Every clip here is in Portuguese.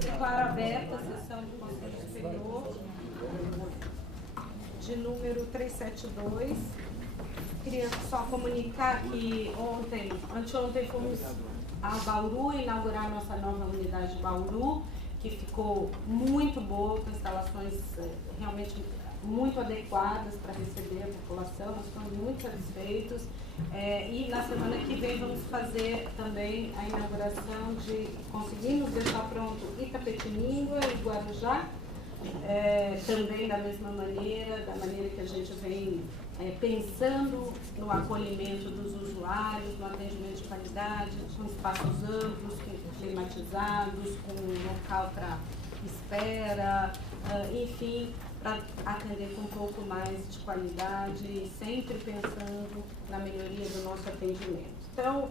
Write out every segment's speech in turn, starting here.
Declaro aberta a sessão do Conselho Superior de número 372. Queria só comunicar que anteontem fomos a Bauru inaugurar a nossa nova unidade de Bauru, que ficou muito boa, com instalações realmente muito adequadas para receber a população. Nós estamos muito satisfeitos. E na semana que vem vamos fazer também a inauguração de, conseguimos deixar pronto Itapetininga e Guarujá, também da mesma maneira, da maneira que a gente vem pensando no acolhimento dos usuários, no atendimento de qualidade, com espaços amplos, climatizados, com local para espera, enfim, para atender com um pouco mais de qualidade, sempre pensando na melhoria do nosso atendimento. Então,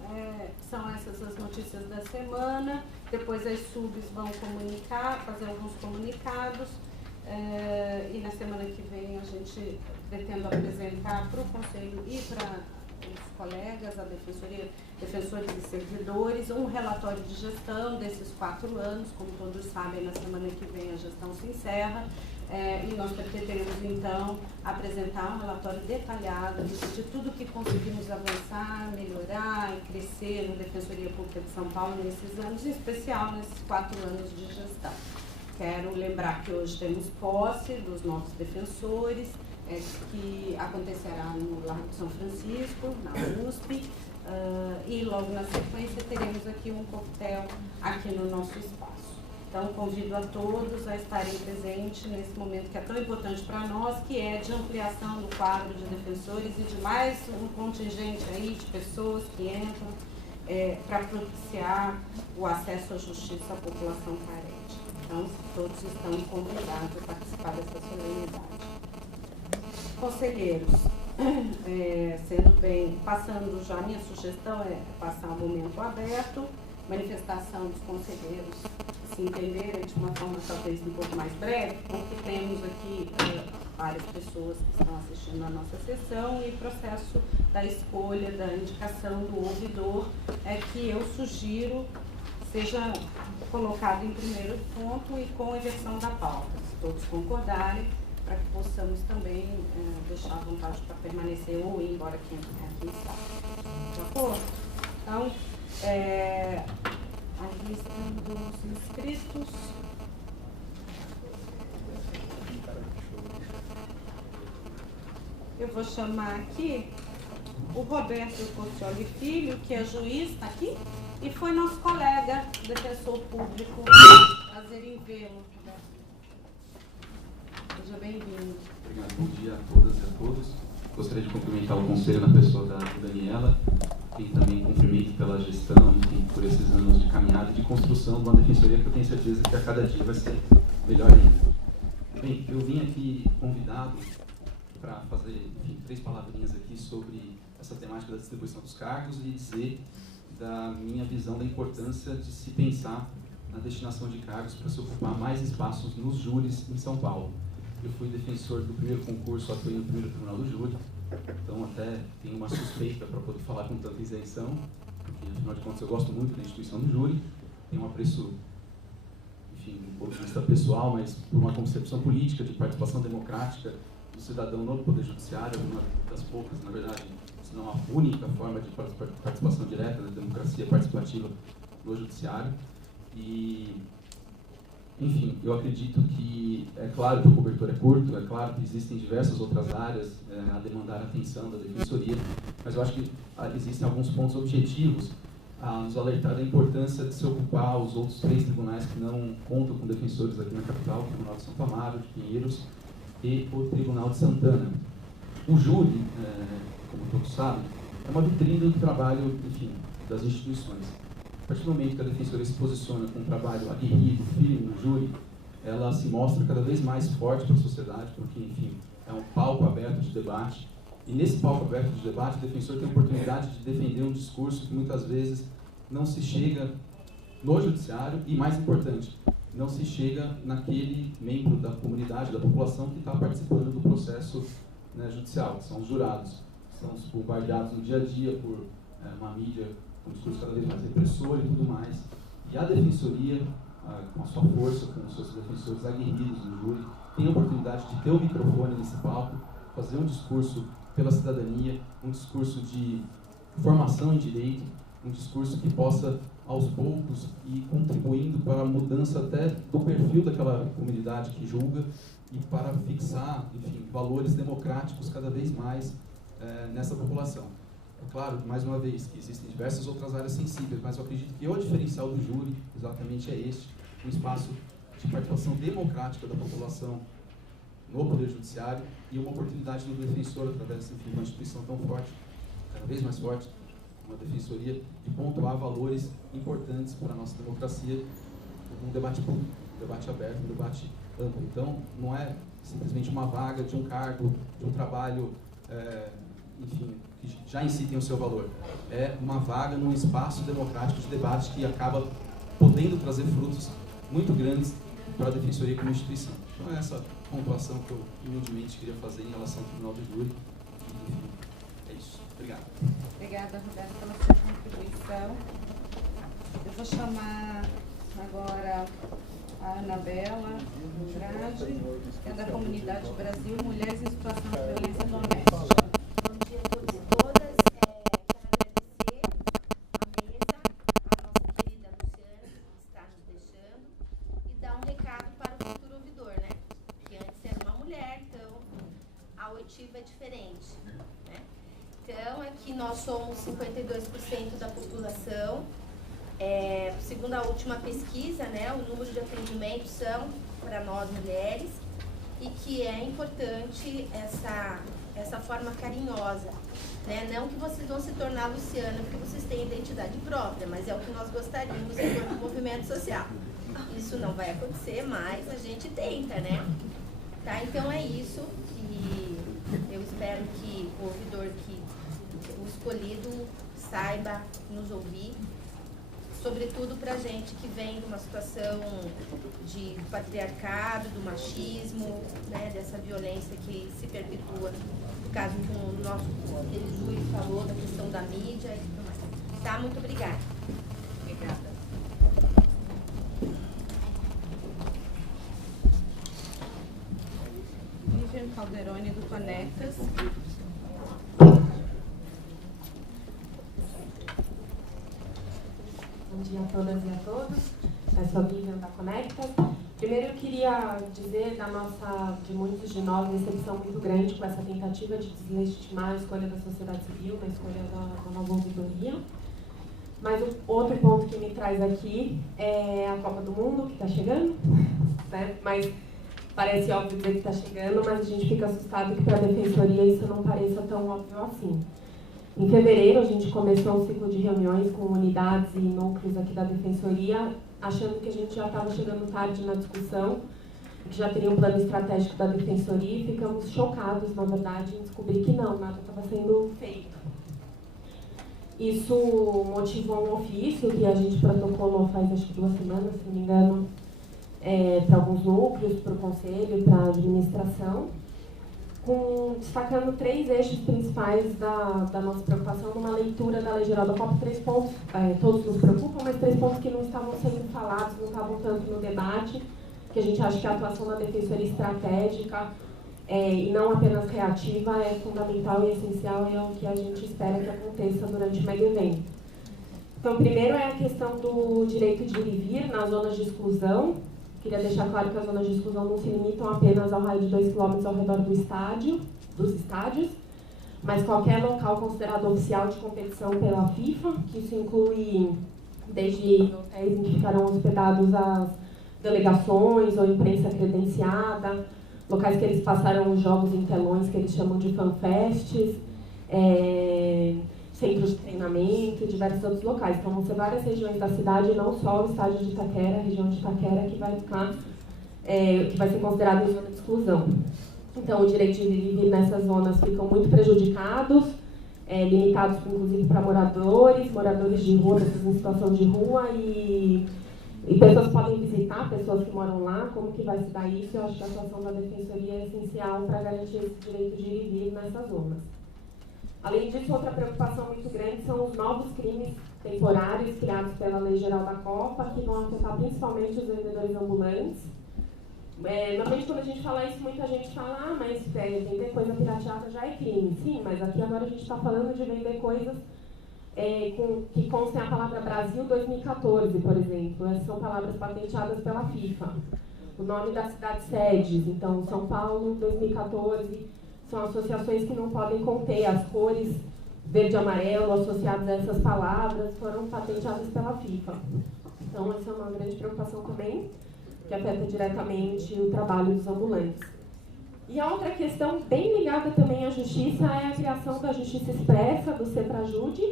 são essas as notícias da semana. Depois as subs vão comunicar, fazer alguns comunicados, e na semana que vem a gente pretende apresentar para o Conselho e para os colegas, a Defensoria, defensores e servidores, um relatório de gestão desses 4 anos. Como todos sabem, na semana que vem a gestão se encerra. E nós pretendemos, então, apresentar um relatório detalhado de tudo que conseguimos avançar, melhorar e crescer na Defensoria Pública de São Paulo nesses anos, em especial nesses 4 anos de gestão. Quero lembrar que hoje temos posse dos novos defensores, que acontecerá no Largo de São Francisco, na USP, e logo na sequência teremos aqui um coquetel aqui no nosso espaço. Então, convido a todos a estarem presentes nesse momento que é tão importante para nós, que é de ampliação do quadro de defensores e de mais um contingente aí de pessoas que entram para propiciar o acesso à justiça à população carente. Então, todos estão convidados a participar dessa solenidade. Conselheiros, passando já, minha sugestão é passar um momento aberto, manifestação dos conselheiros se entenderem de uma forma talvez um pouco mais breve, porque temos aqui várias pessoas que estão assistindo a nossa sessão, e processo da escolha, da indicação do ouvidor que eu sugiro seja colocado em primeiro ponto e com inversão da pauta, se todos concordarem, para que possamos também deixar à vontade para permanecer ou ir embora quem aqui está. De acordo? Então, a lista dos inscritos. Eu vou chamar aqui o Roberto Cortioli Filho, que é juiz, está aqui, e foi nosso colega, defensor público. Prazer em vê-lo, Roberto. Seja bem-vindo. Obrigado, bom dia a todas e a todos. Gostaria de cumprimentar o Conselho na pessoa da Daniela, e também cumprimento pela gestão, enfim, por esses anos de caminhada e de construção de uma defensoria que eu tenho certeza que a cada dia vai ser melhor ainda. Bem, eu vim aqui convidado para fazer, enfim, 3 palavrinhas aqui sobre essa temática da distribuição dos cargos e dizer da minha visão da importância de se pensar na destinação de cargos para se ocupar mais espaços nos júris em São Paulo. Eu fui defensor do primeiro concurso, atuei no primeiro tribunal do júri, então até tenho uma suspeita para poder falar com tanta isenção, porque afinal de contas eu gosto muito da instituição do júri, tenho um apreço, enfim, do ponto de vista pessoal, mas por uma concepção política de participação democrática do cidadão no Poder Judiciário, uma das poucas, na verdade, se não a única forma de participação direta da democracia participativa no Judiciário. E, enfim, eu acredito que, é claro que o cobertor é curto, é claro que existem diversas outras áreas a demandar a atenção da Defensoria, mas eu acho que existem alguns pontos objetivos a nos alertar da importância de se ocupar os outros 3 tribunais que não contam com defensores aqui na capital, o Tribunal de Santo Amaro, de Pinheiros e o Tribunal de Santana. O júri, como todos sabem, é uma vitrine do trabalho, enfim, das instituições. A partir do momento que a Defensoria se posiciona com um trabalho aguerrido, firme no júri, ela se mostra cada vez mais forte para a sociedade, porque, enfim, é um palco aberto de debate. E nesse palco aberto de debate, o defensor tem a oportunidade de defender um discurso que muitas vezes não se chega no judiciário e, mais importante, não se chega naquele membro da comunidade, da população que está participando do processo, né, judicial, que são os jurados, que são bombardeados no dia a dia por uma mídia com um discurso cada vez mais repressor e tudo mais. E a Defensoria, com a sua força, com os seus defensores aguerridos no júri, tenha a oportunidade de ter o microfone nesse palco, fazer um discurso pela cidadania, um discurso de formação em direito, um discurso que possa, aos poucos, ir contribuindo para a mudança até do perfil daquela comunidade que julga e para fixar, enfim, valores democráticos cada vez mais nessa população. É claro, mais uma vez, que existem diversas outras áreas sensíveis, mas eu acredito que o diferencial do júri exatamente é este, um espaço de participação democrática da população no Poder Judiciário e uma oportunidade do defensor, através de uma instituição tão forte, cada vez mais forte, uma defensoria, de pontuar valores importantes para a nossa democracia, um debate público, um debate aberto, um debate amplo. Então, não é simplesmente uma vaga de um cargo, de um trabalho, enfim, que já em si tem o seu valor. É uma vaga num espaço democrático de debate que acaba podendo trazer frutos muito grandes para a defensoria como instituição. Então, é essa pontuação que eu humildemente queria fazer em relação ao Tribunal do Júri. Enfim, é isso. Obrigado. Obrigada, Roberto, pela sua contribuição. Eu vou chamar agora a Anabela Andrade, que é da Comunidade Brasil Mulheres em Situação de Violência Doméstica. Bom dia a todos e todas. Quero agradecer a mesa, a nossa querida Luciana, que está nos deixando, e dar um recado para o futuro ouvidor, né? Que antes era uma mulher, então a oitiva é diferente, né? Então, aqui nós somos 52% da população. Segundo a última pesquisa, né, o número de atendimentos são para nós mulheres, e que é importante essa forma carinhosa, né? Não que vocês vão se tornar Luciana porque vocês têm identidade própria, mas é o que nós gostaríamos enquanto movimento social. Isso não vai acontecer, mas a gente tenta, né? Tá? Então é isso, que eu espero que o ouvidor, que o escolhido, saiba nos ouvir, sobretudo para gente que vem de uma situação de patriarcado, do machismo, né, dessa violência que se perpetua, no caso que o nosso querido juiz falou, da questão da mídia e tudo mais. Tá? Muito obrigada. Obrigada. Viviane Calderoni, do Conectas. Bom dia a todas e a todos. Eu sou a Vivian da Conectas. Primeiro eu queria dizer de muitos de nós, uma decepção muito grande com essa tentativa de deslegitimar a escolha da sociedade civil, na escolha da nova ouvidoria. Mas o outro ponto que me traz aqui é a Copa do Mundo, que está chegando, né? Mas parece óbvio dizer que está chegando, mas a gente fica assustado que para a defensoria isso não pareça tão óbvio assim. Em fevereiro, a gente começou um ciclo de reuniões com unidades e núcleos aqui da Defensoria, achando que a gente já estava chegando tarde na discussão, que já teria um plano estratégico da Defensoria, e ficamos chocados, na verdade, em descobrir que não, nada estava sendo feito. Isso motivou um ofício que a gente protocolou faz, acho que 2 semanas, se não me engano, para alguns núcleos, para o Conselho e para a administração, destacando 3 eixos principais da nossa preocupação numa leitura da Lei Geral da Copa. 3 pontos, todos nos preocupam, mas 3 pontos que não estavam sendo falados, não estavam tanto no debate, que a gente acha que a atuação da Defensoria estratégica e não apenas reativa é fundamental e essencial, e é o que a gente espera que aconteça durante o mega evento. Então, primeiro é a questão do direito de ir e vir nas zonas de exclusão. Queria deixar claro que as zonas de exclusão não se limitam apenas ao raio de 2 km ao redor dos estádios, mas qualquer local considerado oficial de competição pela FIFA, que isso inclui desde hotéis em que ficarão hospedados as delegações ou imprensa credenciada, locais que eles passaram os jogos em telões, que eles chamam de fanfests, centros de treinamento e diversos outros locais. Então, vão ser várias regiões da cidade, não só o estádio de Itaquera, a região de Itaquera, que vai ficar, que vai ser considerado em zona de exclusão. Então, o direito de vir nessas zonas ficam muito prejudicados, limitados, inclusive, para moradores de rua, pessoas em situação de rua, e pessoas podem visitar, pessoas que moram lá. Como que vai se dar isso? Eu acho que a atuação da Defensoria é essencial para garantir esse direito de ir e vir nessas zonas. Além disso, outra preocupação muito grande são os novos crimes temporários criados pela Lei Geral da Copa, que vão afetar principalmente os vendedores ambulantes. Normalmente, quando a gente fala isso, muita gente fala, mas vender coisa pirateada já é crime. Sim, mas aqui agora a gente está falando de vender coisas que constem a palavra Brasil 2014, por exemplo. Essas são palavras patenteadas pela FIFA. O nome das cidades sedes, então São Paulo 2014, são associações que não podem conter as cores verde e amarelo associadas a essas palavras, foram patenteadas pela FIFA. Então essa é uma grande preocupação também, que afeta diretamente o trabalho dos ambulantes. E a outra questão, bem ligada também à justiça, é a criação da justiça expressa, do Ceprajude.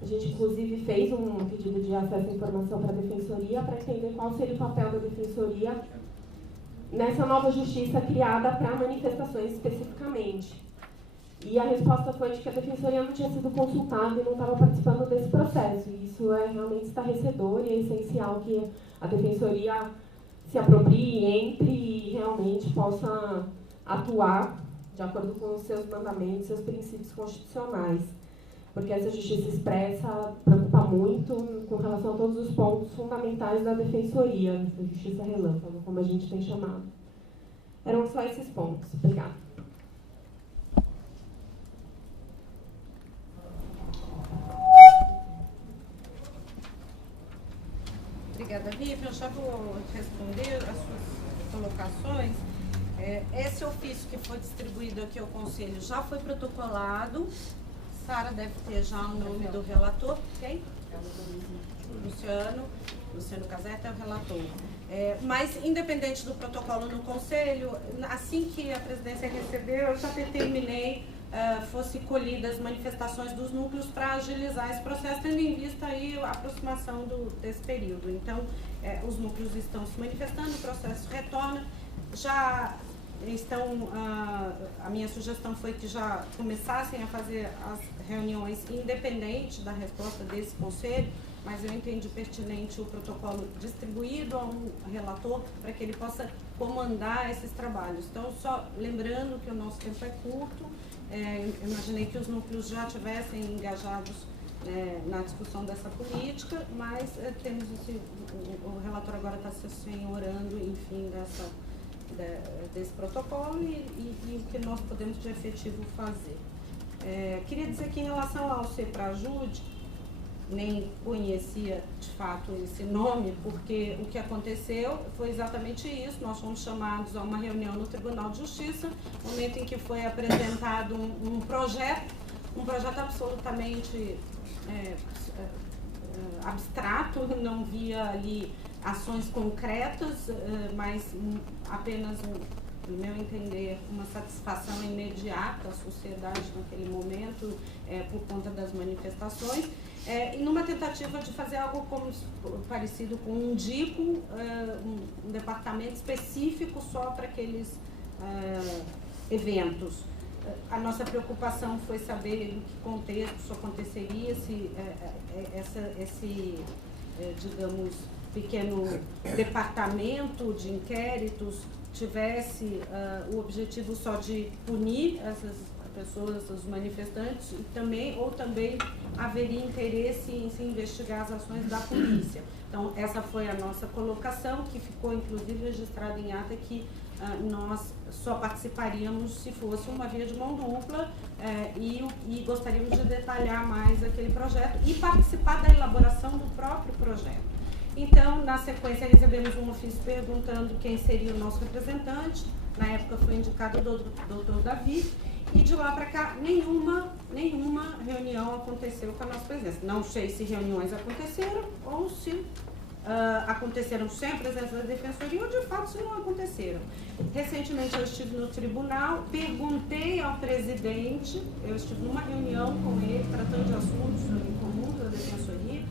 A gente, inclusive, fez um pedido de acesso à informação para a Defensoria para entender qual seria o papel da Defensoria nessa nova justiça criada para manifestações especificamente. E a resposta foi de que a Defensoria não tinha sido consultada e não estava participando desse processo. E isso é realmente estarrecedor e é essencial que a Defensoria se aproprie, entre e realmente possa atuar de acordo com os seus mandamentos, seus princípios constitucionais. Porque essa justiça expressa preocupa muito com relação a todos os pontos fundamentais da Defensoria, essa justiça relâmpago, como a gente tem chamado. Eram só esses pontos. Obrigada. Obrigada, Vivian. Eu já vou responder as suas colocações. Esse ofício que foi distribuído aqui ao Conselho já foi protocolado. Sara deve ter já o nome do relator. Quem? Luciano Casetta é o relator. Mas, independente do protocolo no Conselho, assim que a presidência recebeu, eu já determinei fosse colhidas as manifestações dos núcleos para agilizar esse processo, tendo em vista aí a aproximação desse período. Então, os núcleos estão se manifestando, o processo retorna. Já estão, a minha sugestão foi que já começassem a fazer as reuniões independente da resposta desse conselho, mas eu entendi pertinente o protocolo distribuído a um relator para que ele possa comandar esses trabalhos. Então, só lembrando que o nosso tempo é curto, eu imaginei que os núcleos já estivessem engajados na discussão dessa política, mas temos o relator agora está se senhorando, enfim, desse protocolo e o que nós podemos de efetivo fazer. Queria dizer que em relação ao Ceprajude, nem conhecia de fato esse nome, porque o que aconteceu foi exatamente isso. Nós fomos chamados a uma reunião no Tribunal de Justiça, no momento em que foi apresentado um projeto absolutamente abstrato, não via ali ações concretas, mas apenas, no meu entender, uma satisfação imediata à sociedade naquele momento, por conta das manifestações, e numa tentativa de fazer algo parecido com um DICO, um departamento específico só para aqueles eventos. A nossa preocupação foi saber em que contexto isso aconteceria, se esse, digamos, pequeno departamento de inquéritos tivesse o objetivo só de punir essas pessoas, os manifestantes, ou também haveria interesse em se investigar as ações da polícia. Então, essa foi a nossa colocação, que ficou inclusive registrada em ata, que nós só participaríamos se fosse uma via de mão dupla, e gostaríamos de detalhar mais aquele projeto e participar da elaboração do próprio projeto. Então, na sequência, recebemos um ofício perguntando quem seria o nosso representante. Na época foi indicado o doutor Davi, e de lá para cá nenhuma reunião aconteceu com a nossa presença. Não sei se reuniões aconteceram ou se aconteceram sem a presença da Defensoria ou de fato se não aconteceram. Recentemente eu estive no tribunal, perguntei ao presidente, eu estive numa reunião com ele tratando de assuntos em comum da Defensoria,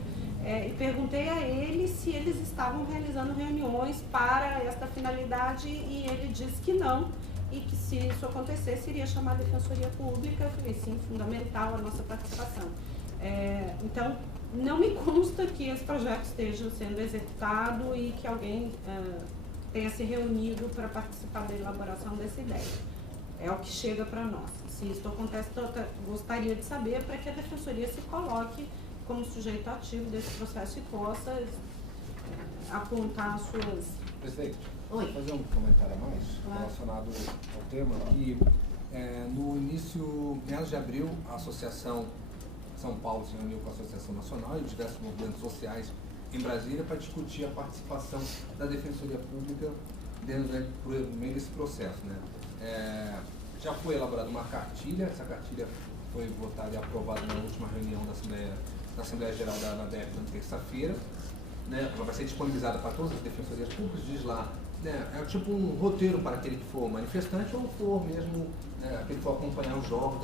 e perguntei a ele se eles estavam realizando reuniões para esta finalidade, e ele disse que não, e que se isso acontecesse iria chamar a Defensoria Pública. Eu falei, sim, fundamental a nossa participação. Então, não me consta que esse projeto esteja sendo executado e que alguém tenha se reunido para participar da elaboração dessa ideia. É o que chega para nós. Se isso acontece, eu gostaria de saber para que a Defensoria se coloque como sujeito ativo desse processo e possa apontar as suas... Presidente, Oi. vou fazer um comentário a mais relacionado ao tema, que no início, meados de abril, a Associação São Paulo se reuniu com a Associação Nacional e diversos movimentos sociais em Brasília para discutir a participação da Defensoria Pública por meio desse processo, né? Já foi elaborada uma cartilha, essa cartilha foi votada e aprovada na última reunião da Assembleia Geral da ANADEF na terça-feira, né? Ela vai ser disponibilizada para todas as defensorias públicas, diz lá, né? É tipo um roteiro para aquele que for manifestante ou for mesmo, aquele que for acompanhar os jogos,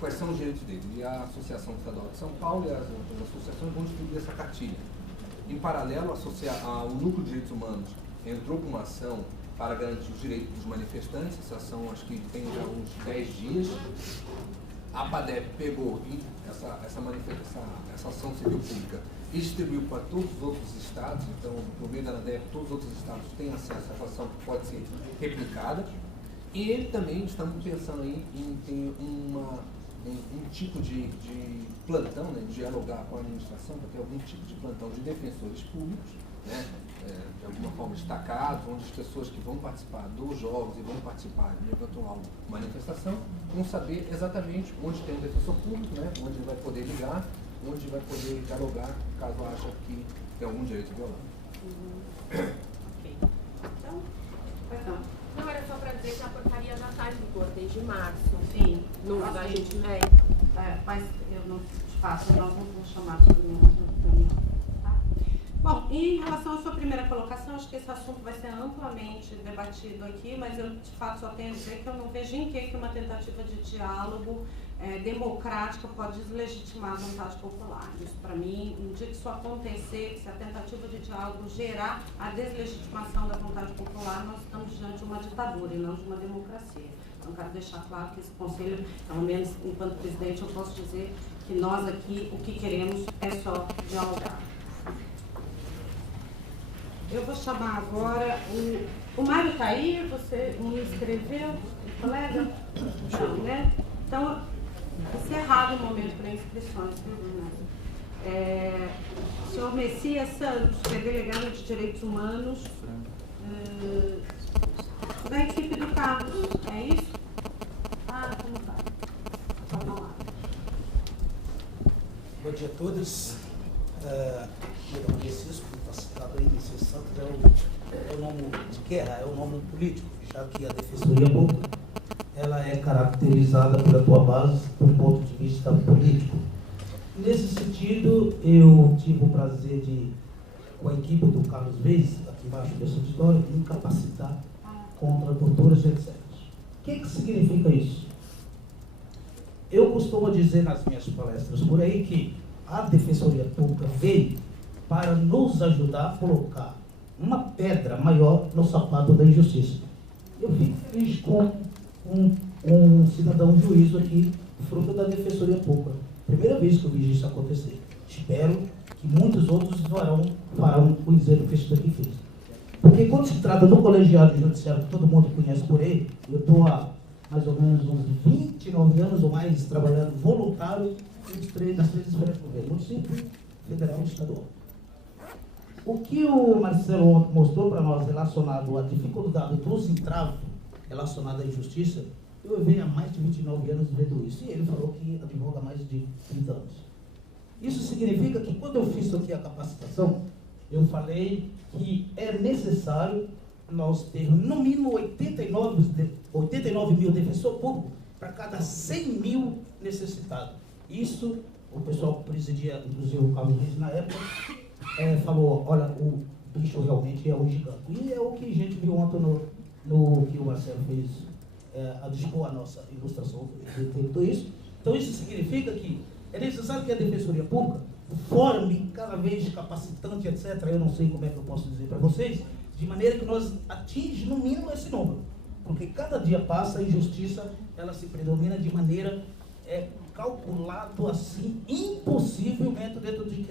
quais são os direitos dele. E a Associação Estadual de São Paulo e as outras associações vão distribuir essa cartilha. Em paralelo, o Núcleo de Direitos Humanos entrou com uma ação para garantir os direitos dos manifestantes. Essa ação acho que tem já uns 10 dias. A APADEP pegou essa ação civil pública e distribuiu para todos os outros estados. Então, por meio da ANADEP, todos os outros estados têm acesso a essa ação que pode ser replicada. E ele também, estamos pensando em ter um tipo de plantão, né, de dialogar com a administração, para ter algum tipo de plantão de defensores públicos, né, de alguma forma destacados, onde as pessoas que vão participar dos jogos e vão participar de eventual manifestação vão saber exatamente onde tem um defensor público, né, onde ele vai poder ligar, onde vai poder dialogar, caso ache que tem algum direito violado. Ok. Então, perdão. Não, era só para dizer que a portaria já está em vigor desde março. Sim. No da gente, né? Mas eu não te faço, nós não vamos chamar de reunião. Tá? Bom, em relação à sua primeira colocação, acho que esse assunto vai ser amplamente debatido aqui, mas eu de fato só tenho a dizer que eu não vejo em que uma tentativa de diálogo democrática pode deslegitimar a vontade popular. Isso, para mim, no dia que isso acontecer, que se a tentativa de diálogo gerar a deslegitimação da vontade popular, nós estamos diante de uma ditadura e não de uma democracia. Então, quero deixar claro que esse conselho, pelo menos enquanto presidente, eu posso dizer que nós aqui, o que queremos é só dialogar. Eu vou chamar agora o Mário está aí, você me inscreveu, colega? Não, né? Então, encerrado o momento para inscrições, senhor Messias Santos, que é delegado de Direitos Humanos da equipe do Carlos, é isso? Como vai? Vamos lá. Bom dia a todos. Meu nome é Messias, como está citado aí, Messias Santos é o nome de guerra, é o nome político, já que a Defensoria Pública ela é caracterizada pela tua base do ponto de vista político. Nesse sentido, eu tive o prazer de, com a equipe do Carlos Reis, aqui embaixo desse auditório, me capacitar contra torturas e etc. O que significa isso? Eu costumo dizer nas minhas palestras por aí que a Defensoria Pública veio para nos ajudar a colocar uma pedra maior no sapato da injustiça. Eu fico feliz com um cidadão juízo aqui, fruto da Defensoria Pública. Primeira vez que eu vi isso acontecer. Espero que muitos outros farão o exemplo que isso daqui fez. Porque quando se trata do colegiado judiciário, que todo mundo conhece por ele, eu estou há mais ou menos uns 29 anos ou mais trabalhando voluntário nas três esferas do governo, município, federal e estadual. O que o Marcelo ontem mostrou para nós relacionado à dificuldade dos entraves relacionado à injustiça, eu venho há mais de 29 anos vendo isso. E ele falou que advoga há mais de 30 anos. Isso significa que quando eu fiz aqui a capacitação, eu falei que é necessário nós termos no mínimo 89 mil defensores públicos para cada 100 mil necessitados. Isso, o pessoal que presidia, inclusive o Carlos Reis na época, falou, olha, o bicho realmente é um gigante. E é o que a gente viu ontem no que o Marcelo fez, a dispor a nossa ilustração de tudo isso. Então isso significa que é necessário que a Defensoria Pública forme cada vez capacitante, etc. Eu não sei como é que eu posso dizer para vocês, de maneira que nós atingimos no mínimo esse número. Porque cada dia passa, a injustiça, ela se predomina de maneira calculado assim, impossivelmente dentro de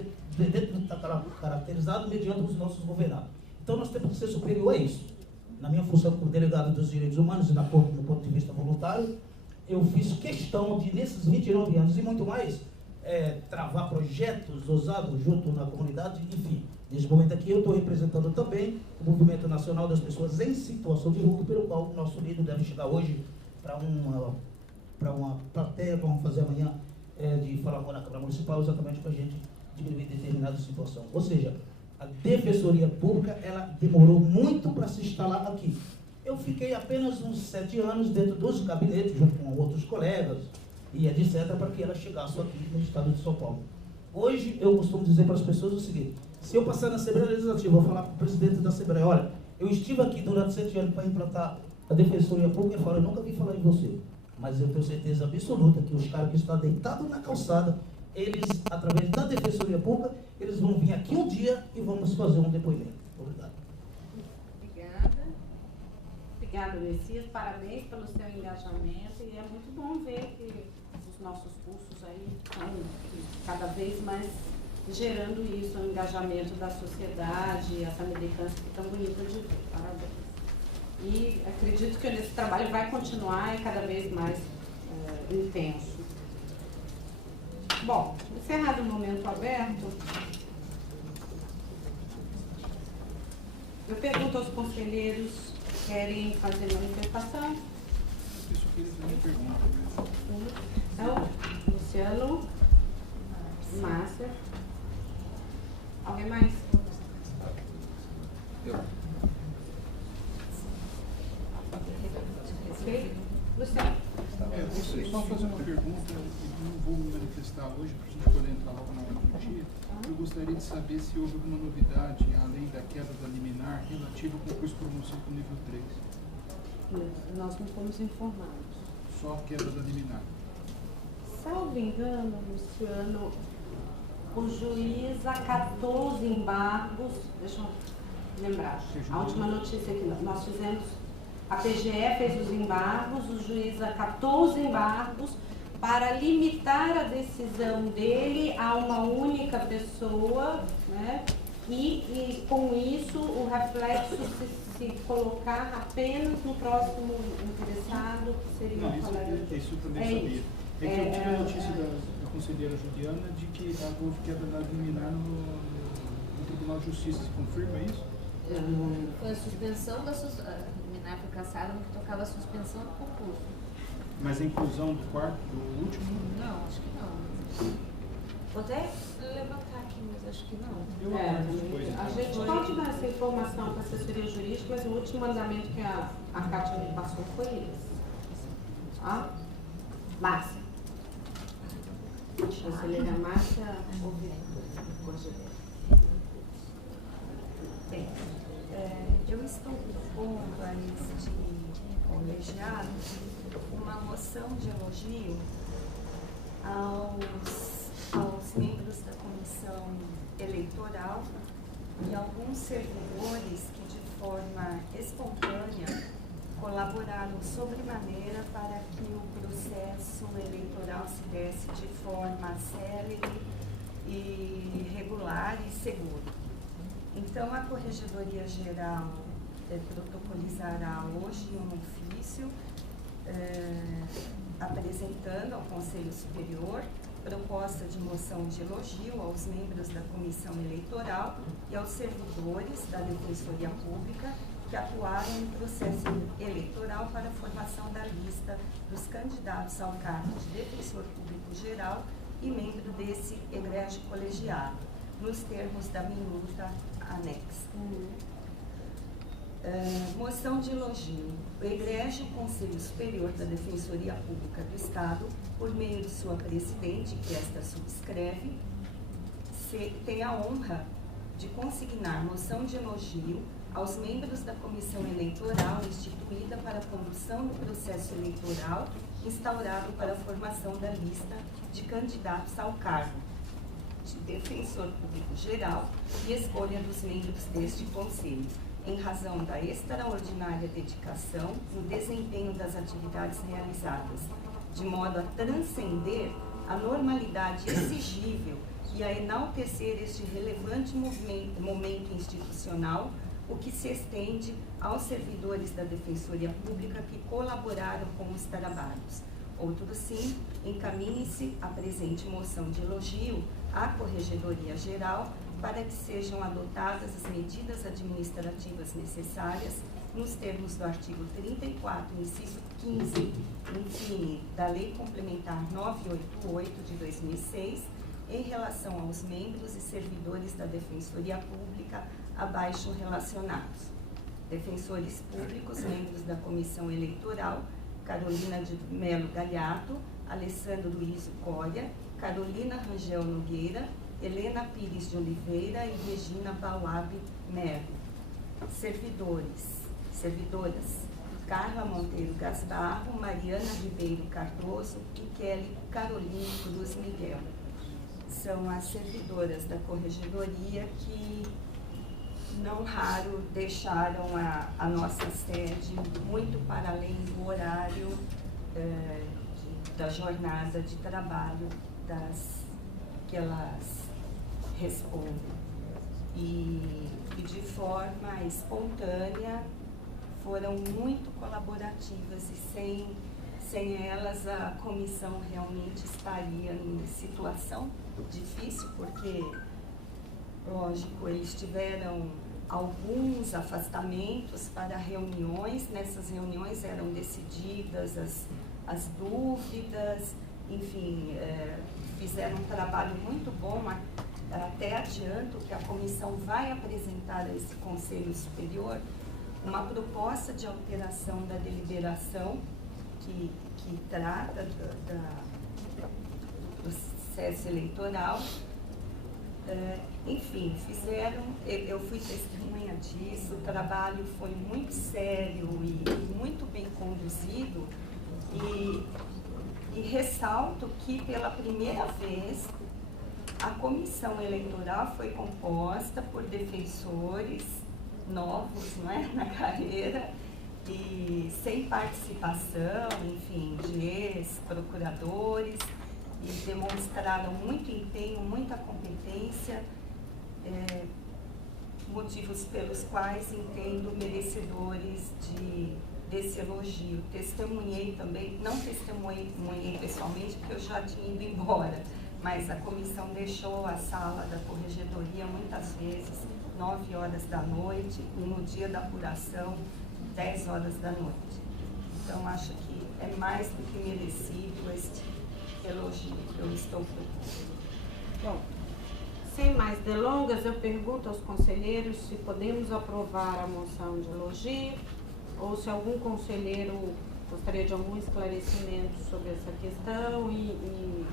caracterizado mediante os nossos governados. Então nós temos que ser superior a isso. na minha função como delegado dos direitos humanos e na Corte do ponto de vista voluntário, eu fiz questão de, nesses 29 anos e muito mais, travar projetos ousados junto na comunidade, enfim. Nesse momento aqui eu estou representando também o Movimento Nacional das Pessoas em Situação de Rua, pelo qual o nosso líder deve chegar hoje para uma plateia, vamos fazer amanhã, de falar com a Câmara Municipal, exatamente para a gente diminuir determinada situação. Ou seja, a Defensoria Pública, ela demorou muito para se instalar aqui. Eu fiquei apenas uns 7 anos dentro dos gabinetes, junto com outros colegas, e etc., para que ela chegasse aqui no estado de São Paulo. Hoje, eu costumo dizer para as pessoas o seguinte: se eu passar na Assembleia Legislativa, eu vou falar para o presidente da Assembleia, olha, eu estive aqui durante 7 anos para implantar a Defensoria Pública, eu nunca vi falar em você, mas eu tenho certeza absoluta que os caras que estão deitados na calçada, eles, através da Defensoria Pública, eles vão vir aqui um dia e vamos fazer um depoimento. Obrigado. Obrigada. Obrigada, Messias. Parabéns pelo seu engajamento. E é muito bom ver que os nossos cursos aí estão cada vez mais gerando isso, o engajamento da sociedade, essa militância que é tão bonita de ver. Parabéns. E acredito que esse trabalho vai continuar e cada vez mais intenso. Bom, encerrado o momento aberto, eu pergunto aos conselheiros que querem fazer manifestação. Eu só queria fazer uma pergunta. Então, Luciano, Márcia. Alguém mais? Eu. Ok? Luciano. Só fazer uma pergunta, não vou me manifestar hoje, para a gente poder entrar logo na hora do dia. Eu gostaria de saber se houve alguma novidade, além da queda da liminar, relativa ao concurso promoção para o nível 3. Nós não fomos informados. Só a queda da liminar. Salvo engano, Luciano, o juiz acatou os embargos. Deixa eu lembrar. A última notícia que nós fizemos, a PGE fez os embargos, o juiz acatou os embargos para limitar a decisão dele a uma única pessoa, né? E com isso o reflexo se colocar apenas no próximo interessado, que seria o colega. Isso eu também sabia. É que eu tive a notícia da conselheira Juliana de que houve queda da liminar no Tribunal de Justiça. Você confirma isso? Foi a suspensão da liminar foi cassada, no que tocava a suspensão do concurso. Mas a inclusão do quarto, do último? Não, acho que não. Vou até levantar aqui, mas acho que não. A gente pode dar essa informação para a assessoria jurídica, mas o último mandamento que a Cátia me passou foi esse. Tá? Márcia. Conselheira Márcia, Bem, eu estou propondo a este colegiado uma moção de elogio aos membros da comissão eleitoral e alguns servidores que de forma espontânea colaboraram sobremaneira para que o processo eleitoral se desse de forma célere e regular e segura. Então, a Corregedoria Geral protocolizará hoje um ofício apresentando ao Conselho Superior proposta de moção de elogio aos membros da Comissão Eleitoral e aos servidores da Defensoria Pública que atuaram no processo eleitoral para a formação da lista dos candidatos ao cargo de Defensor Público Geral e membro desse egrégio colegiado, nos termos da minuta anexa. Moção de elogio. O egrégio Conselho Superior da Defensoria Pública do Estado, por meio de sua presidente, que esta subscreve, tem a honra de consignar moção de elogio aos membros da comissão eleitoral instituída para a condução do processo eleitoral instaurado para a formação da lista de candidatos ao cargo de Defensor Público Geral e escolha dos membros deste Conselho, em razão da extraordinária dedicação no desempenho das atividades realizadas, de modo a transcender a normalidade exigível e a enaltecer este relevante momento institucional o que se estende aos servidores da Defensoria Pública que colaboraram com os trabalhos. Outro sim, encaminhe-se a presente moção de elogio à Corregedoria Geral para que sejam adotadas as medidas administrativas necessárias nos termos do artigo 34, inciso 15, infine, da Lei Complementar 988 de 2006, em relação aos membros e servidores da Defensoria Pública abaixo relacionados. Defensores públicos, membros da Comissão Eleitoral, Carolina de Melo Galhardo, Alessandro Luiz Coria, Carolina Rangel Nogueira, Helena Pires de Oliveira e Regina Bauab Melo. Servidoras, Carla Monteiro Gasbarro, Mariana Ribeiro Cardoso e Kelly Caroline Cruz Miguel. São as servidoras da Corregedoria que, não raro, deixaram a nossa sede muito para além do horário da jornada de trabalho que elas respondem. E de forma espontânea, foram muito colaborativas e sem elas a comissão realmente estaria em situação difícil, porque, lógico, eles tiveram alguns afastamentos para reuniões, nessas reuniões eram decididas as dúvidas, enfim, fizeram um trabalho muito bom. Até adianto que a comissão vai apresentar a esse Conselho Superior uma proposta de alteração da deliberação que trata do processo eleitoral. Enfim, eu fui testemunha disso, o trabalho foi muito sério e muito bem conduzido, e ressalto que pela primeira vez a comissão eleitoral foi composta por defensores novos, não é, na carreira, e sem participação, enfim, de ex-procuradores, e demonstraram muito empenho, muita competência, motivos pelos quais entendo merecedores desse elogio. Testemunhei também, não testemunhei pessoalmente, porque eu já tinha ido embora, mas a comissão deixou a sala da Corregedoria muitas vezes 9 horas da noite e no dia da apuração 10 horas da noite. Então acho que é mais do que merecido este elogio que eu estou propondo. Bom, sem mais delongas, eu pergunto aos conselheiros se podemos aprovar a moção de elogio ou se algum conselheiro gostaria de algum esclarecimento sobre essa questão e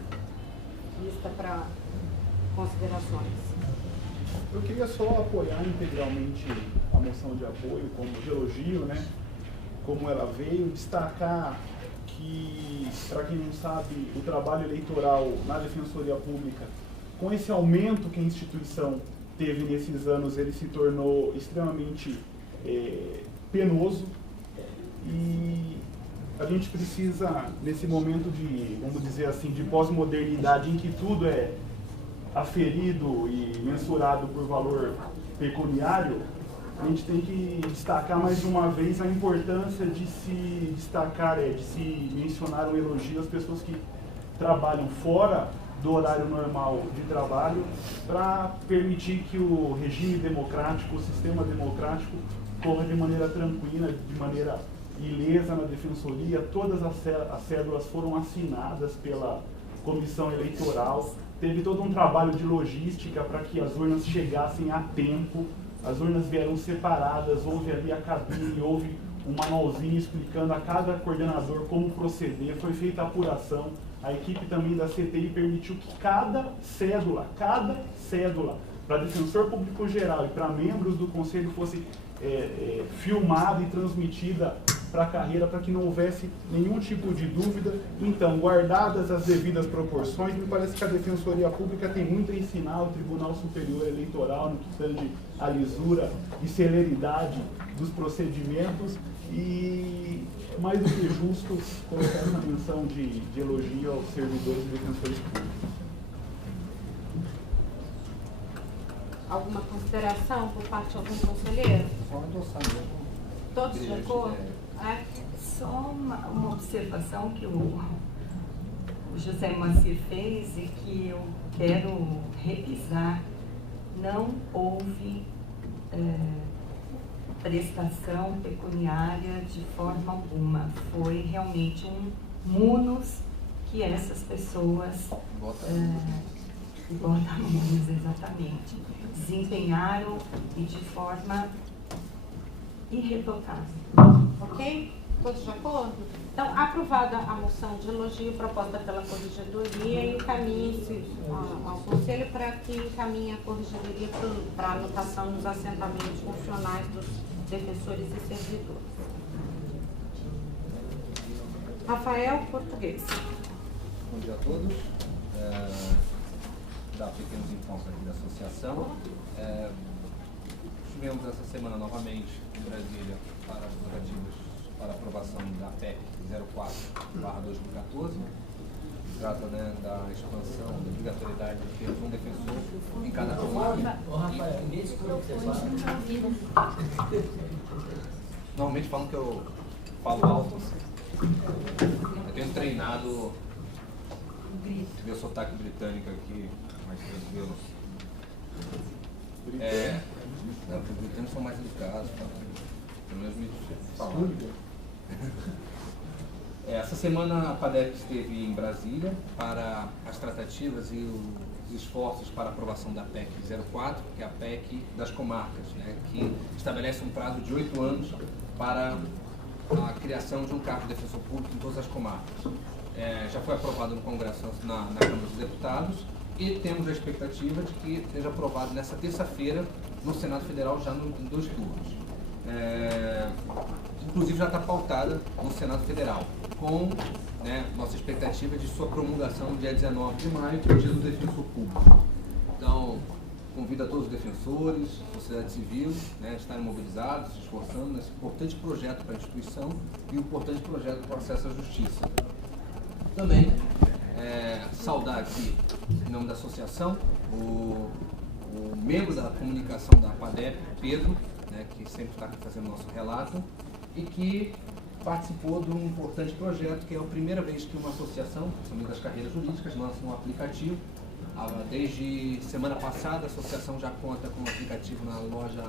lista para considerações. Eu queria só apoiar integralmente a moção de apoio, como de elogio, né? Como ela veio, destacar que, para quem não sabe, o trabalho eleitoral na Defensoria Pública, com esse aumento que a instituição teve nesses anos, ele se tornou extremamente penoso, e a gente precisa, nesse momento de, vamos dizer assim, de pós-modernidade, em que tudo é aferido e mensurado por valor pecuniário, a gente tem que destacar mais uma vez a importância de se destacar, de se mencionar um elogio às pessoas que trabalham fora do horário normal de trabalho, para permitir que o regime democrático, o sistema democrático, corra de maneira tranquila, de maneira ilesa na Defensoria. Todas as cédulas foram assinadas pela comissão eleitoral, teve todo um trabalho de logística para que as urnas chegassem a tempo, as urnas vieram separadas, houve ali a cabine, houve um manualzinho explicando a cada coordenador como proceder, foi feita a apuração, a equipe também da CTI permitiu que cada cédula para defensor público geral e para membros do Conselho fosse filmada e transmitida para a carreira, para que não houvesse nenhum tipo de dúvida. Então, guardadas as devidas proporções, me parece que a Defensoria Pública tem muito a ensinar ao Tribunal Superior Eleitoral no que tange a lisura e celeridade dos procedimentos, e mais do que justo colocar essa menção de elogio aos servidores e defensores públicos. alguma consideração por parte de algum conselheiro? Só endossar mesmo. Todos de acordo? É? Só uma observação que o José Moacir fez e que eu quero revisar. Não houve prestação pecuniária de forma alguma. Foi realmente um munus que essas pessoas, munus, exatamente, desempenharam e de forma irretocável. Ok? Todos de acordo? Então, aprovada a moção de elogio proposta pela Corregedoria, encaminhe-se ao Conselho para que encaminhe a Corregedoria para a anotação nos assentamentos funcionais dos defensores e servidores. Rafael Português. Bom dia a todos. Da Pequenos Encontros aqui da Associação. Estivemos essa semana novamente em Brasília para as tratativas para aprovação da PEC 04/2014. Trata, né, da expansão, da obrigatoriedade de ter um defensor em cada comarca. Normalmente falam que eu falo alto. Eu tenho treinado meu sotaque britânico aqui, mais tranquilo. Não, os britânicos são mais educados, pelo menos me falaram. Essa semana a PADEP esteve em Brasília para as tratativas e os esforços para a aprovação da PEC 04, que é a PEC das comarcas, né, que estabelece um prazo de 8 anos para a criação de um cargo de defensor público em todas as comarcas. Já foi aprovado no Congresso, na Câmara dos Deputados, e temos a expectativa de que seja aprovado nessa terça-feira no Senado Federal, já em 2 turnos. Inclusive já está pautada no Senado Federal, com, né, nossa expectativa de sua promulgação no dia 19 de maio, que é o dia do defensor público. Então, convido a todos os defensores, sociedade civil, né, a estarem mobilizados, se esforçando nesse importante projeto para a instituição e um importante projeto para o acesso à justiça. Também, saudar aqui, em nome da associação, o membro da comunicação da PADEP, Pedro, né, que sempre está aqui fazendo nosso relato, e que participou de um importante projeto, que é a primeira vez que uma associação, principalmente das carreiras jurídicas, lança um aplicativo. Desde semana passada, a associação já conta com um aplicativo na loja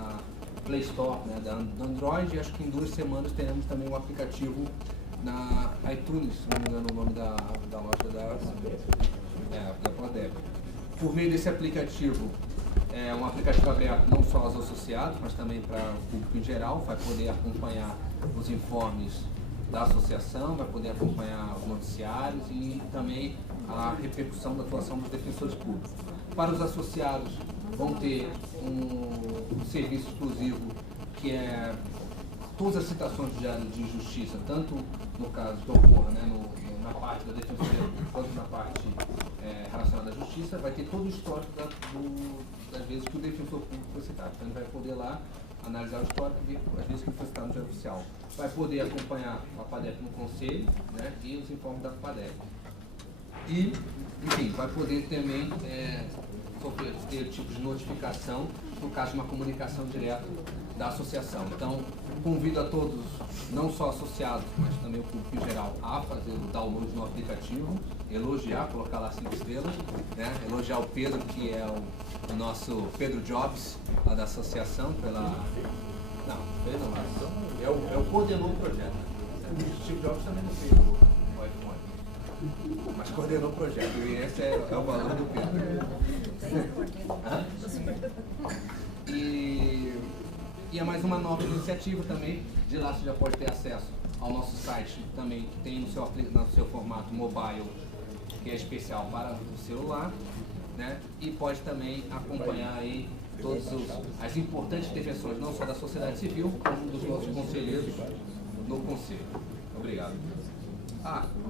Play Store, né, da Android, e acho que em 2 semanas teremos também um aplicativo na iTunes, se não me engano o nome da loja da PADEP. Por meio desse aplicativo, é um aplicativo aberto não só aos associados, mas também para o público em geral, vai poder acompanhar os informes da associação, vai poder acompanhar os noticiários e também a repercussão da atuação dos defensores públicos. Para os associados, vão ter um serviço exclusivo que é todas as citações de justiça, tanto no caso que ocorra, né, na parte da defensoria quanto na parte relacionada à justiça, vai ter todo o histórico das vezes que o defensor público foi citado. Então ele vai poder lá analisar o histórico e ver as vezes que foi citado no Diário Oficial. Vai poder acompanhar a PADEP no Conselho, né, e os informes da PADEP. E, enfim, vai poder também ter tipos de notificação no caso de uma comunicação direta da associação. Então, convido a todos, não só associados, mas também o público em geral, a fazer o download no aplicativo, elogiar, colocar lá 5 estrelas, né? Elogiar o Pedro, que é o nosso Pedro Jobs, lá da associação, é o coordenou o projeto. O Steve Jobs também não fez o iPhone, mas coordenou o projeto, e esse é o valor do Pedro. E é mais uma nova iniciativa também. De lá você já pode ter acesso ao nosso site também, que tem no seu formato mobile, que é especial para o celular, né? E pode também acompanhar aí todas as importantes defensões, não só da sociedade civil, como dos nossos conselheiros no Conselho. Obrigado.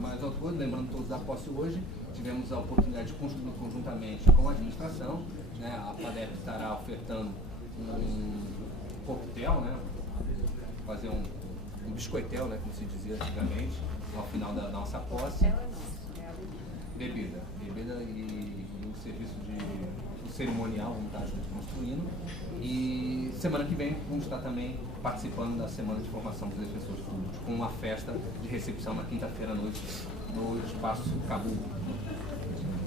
Mais outra coisa, lembrando todos da posse hoje, tivemos a oportunidade de construir conjuntamente com a administração, né? A PADEP estará ofertando um coquetel, né? Fazer um biscoitel, né? Como se dizia antigamente, ao final da nossa posse. Bebida e o serviço cerimonial, vamos estar juntos construindo. E semana que vem vamos estar também participando da Semana de Formação dos Defensores Públicos, com uma festa de recepção na quinta-feira à noite no Espaço Cabu.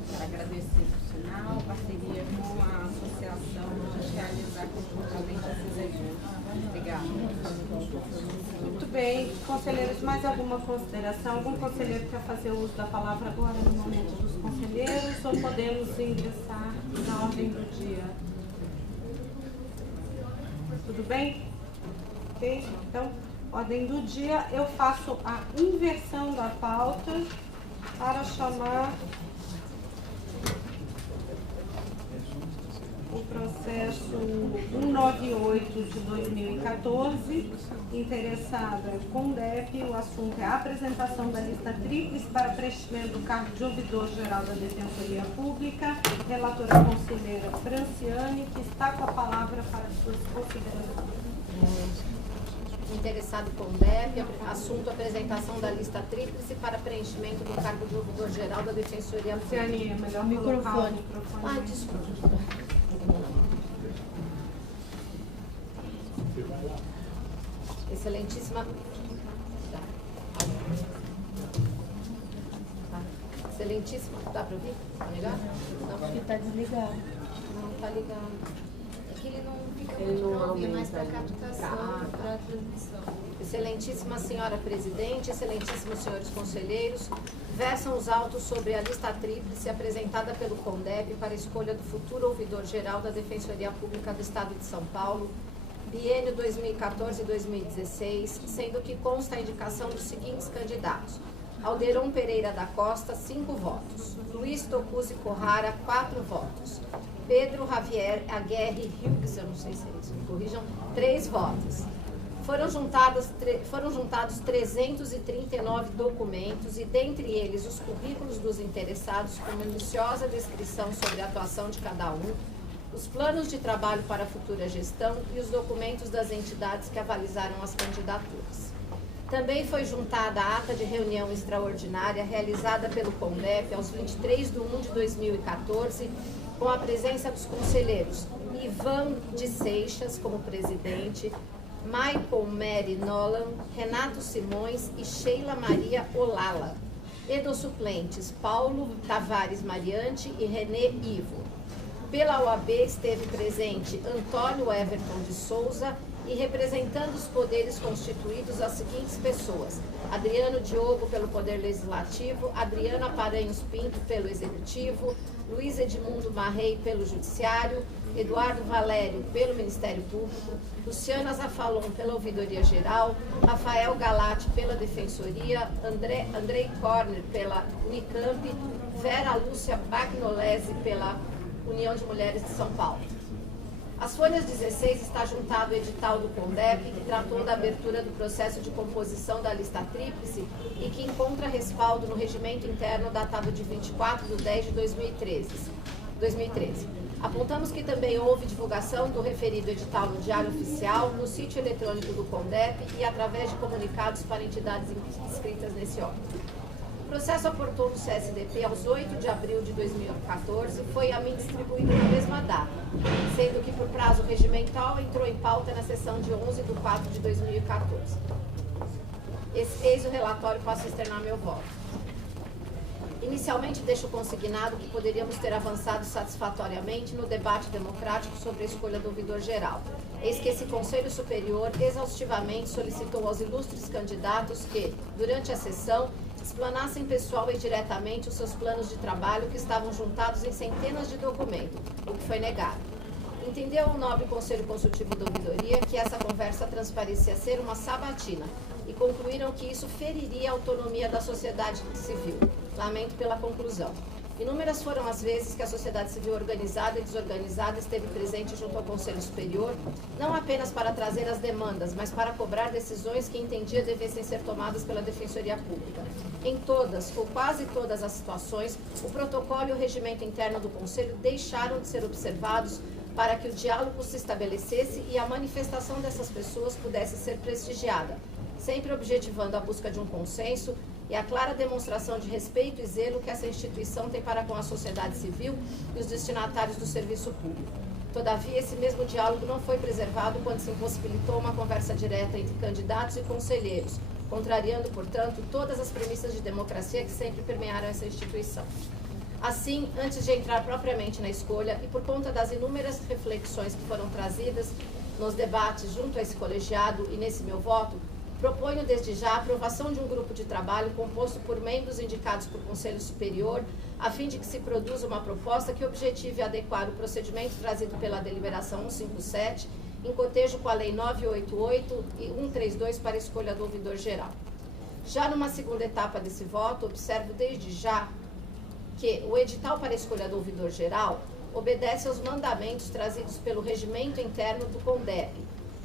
Quero agradecer, por sinal, a parceria com a associação de realizar conjuntamente esses eventos. Obrigada. Muito bem. Conselheiros, mais alguma consideração? Algum conselheiro quer fazer uso da palavra agora no momento dos conselheiros ou podemos ingressar na ordem do dia? Tudo bem? Ok? Então, ordem do dia, eu faço a inversão da pauta para chamar o processo 198 de 2014, interessada CONDEP, o assunto é a apresentação da lista tríplice para preenchimento do cargo de ouvidor-geral da Defensoria Pública, relatora conselheira Franciane, que está com a palavra para suas considerações. Interessado CONDEP, assunto apresentação da lista tríplice para preenchimento do cargo de ouvidor-geral da Defensoria Pública. Franciane, é melhor microfone. Ah, desculpa. Excelentíssima. Excelentíssima. Dá para ouvir? Tá ligado? Não, Porque está desligado. não tá ligado. É que ele não fica Ele muito não pra ouvir, aumenta mas para ali. captação, para transmissão. Excelentíssima senhora presidente, excelentíssimos senhores conselheiros, versam os autos sobre a lista tríplice apresentada pelo CONDEP para a escolha do futuro ouvidor-geral da Defensoria Pública do Estado de São Paulo, biênio 2014-2016, sendo que consta a indicação dos seguintes candidatos: Alderon Pereira da Costa, 5 votos; Luiz Tocuzzi Corrara, 4 votos; Pedro Javier Aguerre Hughes, eu não sei se eles me corrijam, 3 votos. Foram juntados 339 documentos e, dentre eles, os currículos dos interessados com minuciosa descrição sobre a atuação de cada um, os planos de trabalho para a futura gestão e os documentos das entidades que avalizaram as candidaturas. Também foi juntada a ata de reunião extraordinária realizada pelo CONDEP aos 23 de 1 de 2014, com a presença dos conselheiros Ivan de Seixas como presidente, Michael Mary Nolan, Renato Simões e Sheila Maria Olala, e dos suplentes Paulo Tavares Mariante e René Ivo. Pela OAB esteve presente Antônio Everton de Souza e, representando os poderes constituídos, as seguintes pessoas: Adriano Diogo pelo Poder Legislativo, Adriana Paranhos Pinto pelo Executivo, Luiz Edmundo Marrei pelo Judiciário, Eduardo Valério pelo Ministério Público, Luciana Zafalon pela Ouvidoria Geral, Rafael Galati pela Defensoria, Andrei Corner pela Unicamp, Vera Lúcia Bagnolese pela União de Mulheres de São Paulo. As folhas 16 está juntado o edital do CONDEP, que tratou da abertura do processo de composição da lista tríplice e que encontra respaldo no regimento interno datado de 24 de 10 de 2013. Apontamos que também houve divulgação do referido edital no Diário Oficial, no sítio eletrônico do CONDEP e através de comunicados para entidades inscritas nesse órgão. O processo aportou no CSDP aos 8 de abril de 2014 e foi a mim distribuído na mesma data, sendo que por prazo regimental entrou em pauta na sessão de 11 de 4 de 2014. Eis o relatório, passo a externar meu voto. Inicialmente deixo consignado que poderíamos ter avançado satisfatoriamente no debate democrático sobre a escolha do ouvidor-geral. Eis que esse Conselho Superior exaustivamente solicitou aos ilustres candidatos que, durante a sessão, explanassem pessoal e diretamente os seus planos de trabalho que estavam juntados em centenas de documentos, o que foi negado. Entendeu o nobre Conselho Consultivo da Ouvidoria que essa conversa transparecia ser uma sabatina e concluíram que isso feriria a autonomia da sociedade civil. Lamento pela conclusão. Inúmeras foram as vezes que a sociedade civil organizada e desorganizada esteve presente junto ao Conselho Superior, não apenas para trazer as demandas, mas para cobrar decisões que entendia devessem ser tomadas pela Defensoria Pública. Em todas, ou quase todas as situações, o protocolo e o regimento interno do Conselho deixaram de ser observados para que o diálogo se estabelecesse e a manifestação dessas pessoas pudesse ser prestigiada, sempre objetivando a busca de um consenso e a clara demonstração de respeito e zelo que essa instituição tem para com a sociedade civil e os destinatários do serviço público. Todavia, esse mesmo diálogo não foi preservado quando se impossibilitou uma conversa direta entre candidatos e conselheiros, contrariando, portanto, todas as premissas de democracia que sempre permearam essa instituição. Assim, antes de entrar propriamente na escolha, e por conta das inúmeras reflexões que foram trazidas nos debates junto a esse colegiado e nesse meu voto, proponho desde já a aprovação de um grupo de trabalho composto por membros indicados por Conselho Superior, a fim de que se produza uma proposta que objetive adequar o procedimento trazido pela deliberação 157, em cotejo com a Lei 988 e 132 para a escolha do ouvidor geral. Já numa segunda etapa desse voto, observo desde já que o edital para a escolha do ouvidor geral obedece aos mandamentos trazidos pelo regimento interno do CONDEP,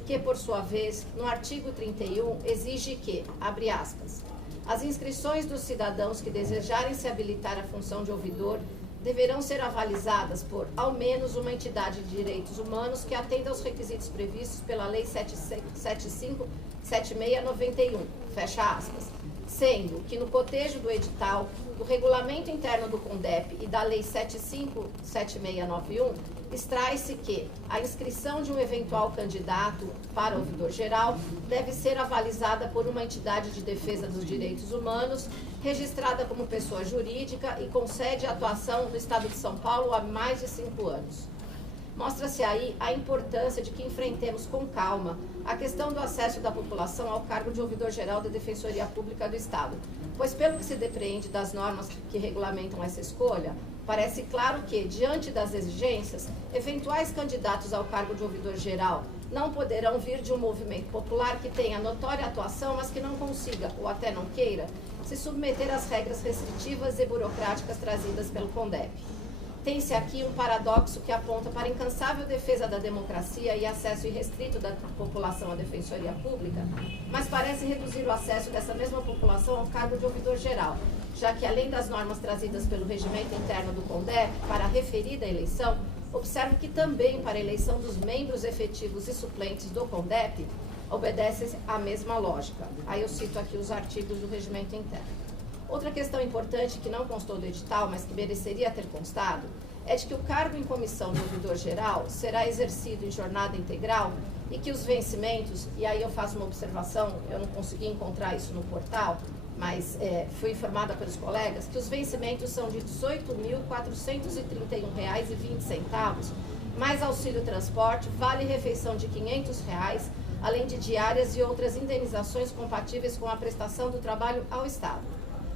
que, por sua vez, no artigo 31, exige que, abre aspas, as inscrições dos cidadãos que desejarem se habilitar à função de ouvidor deverão ser avalizadas por, ao menos, uma entidade de direitos humanos que atenda aos requisitos previstos pela Lei 757691, fecha aspas, sendo que no cotejo do edital, do regulamento interno do CONDEP e da Lei 757691, extrai-se que a inscrição de um eventual candidato para ouvidor geral deve ser avalizada por uma entidade de defesa dos direitos humanos, registrada como pessoa jurídica e com sede e atuação no Estado de São Paulo há mais de 5 anos. Mostra-se aí a importância de que enfrentemos com calma a questão do acesso da população ao cargo de ouvidor-geral da Defensoria Pública do Estado, pois, pelo que se depreende das normas que regulamentam essa escolha, parece claro que, diante das exigências, eventuais candidatos ao cargo de ouvidor-geral não poderão vir de um movimento popular que tenha notória atuação, mas que não consiga, ou até não queira, se submeter às regras restritivas e burocráticas trazidas pelo CONDEP. Tem-se aqui um paradoxo que aponta para a incansável defesa da democracia e acesso irrestrito da população à defensoria pública, mas parece reduzir o acesso dessa mesma população ao cargo de ouvidor-geral, já que, além das normas trazidas pelo regimento interno do CONDEP para a referida eleição, observo que também para a eleição dos membros efetivos e suplentes do CONDEP obedece à mesma lógica. Aí eu cito aqui os artigos do regimento interno. Outra questão importante que não constou do edital, mas que mereceria ter constado, é de que o cargo em comissão de ouvidor geral será exercido em jornada integral e que os vencimentos, e aí eu faço uma observação, eu não consegui encontrar isso no portal, mas fui informada pelos colegas, que os vencimentos são de R$ 18.431,20, mais auxílio transporte, vale refeição de R$ 500, além de diárias e outras indenizações compatíveis com a prestação do trabalho ao Estado.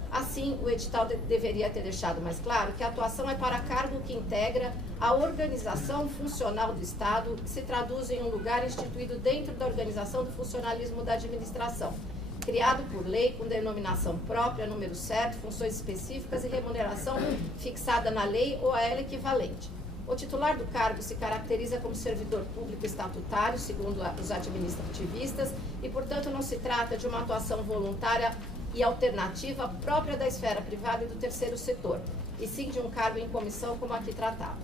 Assim, o edital deveria ter deixado mais claro que a atuação é para cargo que integra a organização funcional do Estado, que se traduz em um lugar instituído dentro da organização do funcionalismo da administração, criado por lei com denominação própria, número certo, funções específicas e remuneração fixada na lei ou a ela equivalente. O titular do cargo se caracteriza como servidor público estatutário, segundo os administrativistas, e, portanto, não se trata de uma atuação voluntária e alternativa própria da esfera privada e do terceiro setor, e sim de um cargo em comissão como aqui tratado.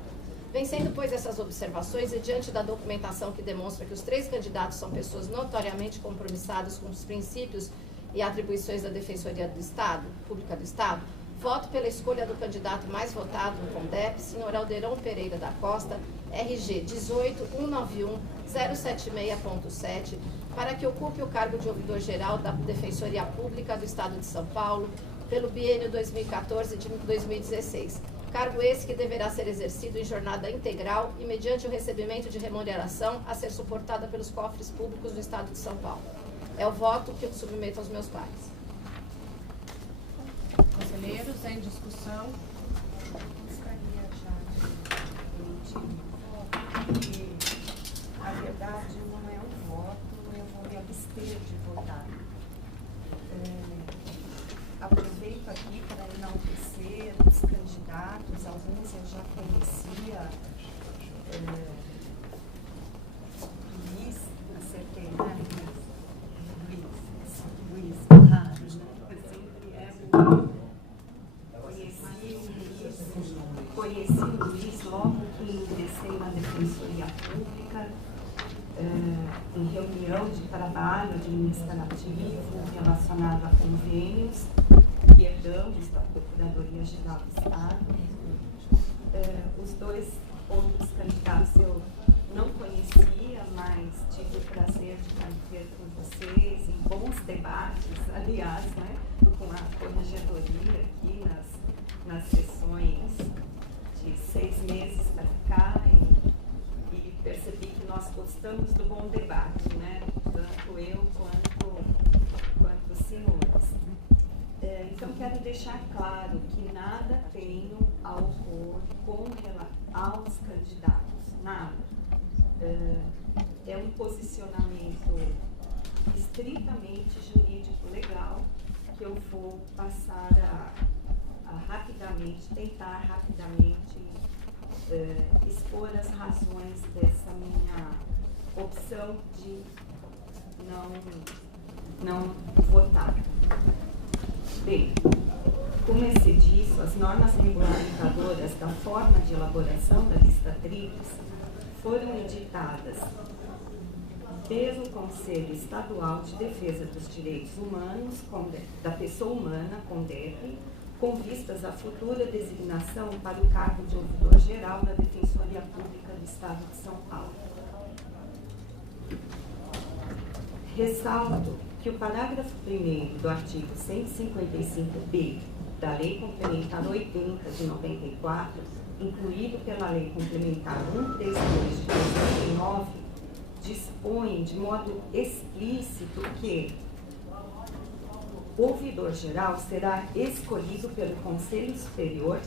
Vencendo, pois, essas observações e diante da documentação que demonstra que os 3 candidatos são pessoas notoriamente compromissadas com os princípios e atribuições da Defensoria do Estado, Pública do Estado, voto pela escolha do candidato mais votado no CONDEP, senhor Alderon Pereira da Costa, RG 18.191.076.7, para que ocupe o cargo de ouvidor-geral da Defensoria Pública do Estado de São Paulo, pelo biênio 2014-2016. Cargo esse que deverá ser exercido em jornada integral e mediante o recebimento de remuneração a ser suportada pelos cofres públicos do Estado de São Paulo. É o voto que eu submeto aos meus pares. Conselheiros, em discussão. Gostaria já de emitir, na verdade, não é um voto, eu vou me abster de votar. Aproveito aqui para enaltecer os candidatos, alguns eu já conhecia. Luiz, acertei, né? Luiz, claro, né? Eu sempre conheci o Luiz logo que ingressei na Defensoria Pública, em reunião de trabalho administrativo relacionado a convênios. que herdamos da Procuradoria-Geral do Estado. Os dois outros candidatos eu não conhecia, mas tive o prazer de conviver com vocês em bons debates, aliás, né, com a corregedoria aqui nas sessões de 6 meses para cá, e percebi que nós gostamos do bom debate, né, tanto eu quanto os senhores. Então, quero deixar claro que nada tenho a opor aos candidatos, nada. É um posicionamento estritamente jurídico-legal que eu vou passar a rapidamente, tentar rapidamente expor as razões dessa minha opção de não votar. Bem, como é disso, as normas regulamentadoras da forma de elaboração da lista tríplice foram editadas pelo Conselho Estadual de Defesa dos Direitos Humanos, da Pessoa Humana, CONDEP, com vistas à futura designação para o cargo de ouvidor-geral da Defensoria Pública do Estado de São Paulo. Ressalto que o parágrafo 1º do artigo 155b da Lei Complementar 80 de 94, incluído pela Lei Complementar 132 de 2009, dispõe de modo explícito que o ouvidor-geral será escolhido pelo Conselho Superior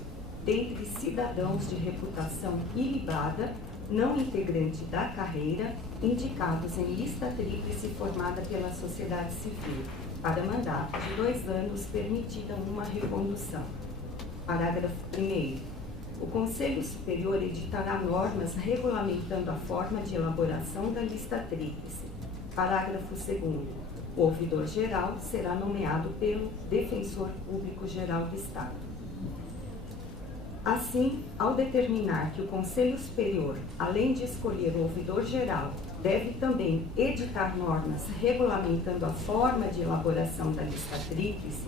dentre cidadãos de reputação ilibada, não integrante da carreira, indicados em lista tríplice formada pela sociedade civil, para mandato de 2 anos, permitida uma recondução. Parágrafo 1º. O Conselho Superior editará normas regulamentando a forma de elaboração da lista tríplice. Parágrafo 2º. O ouvidor-geral será nomeado pelo Defensor Público-Geral do Estado. Assim, ao determinar que o Conselho Superior, além de escolher o ouvidor-geral, deve também editar normas regulamentando a forma de elaboração da lista tríplice,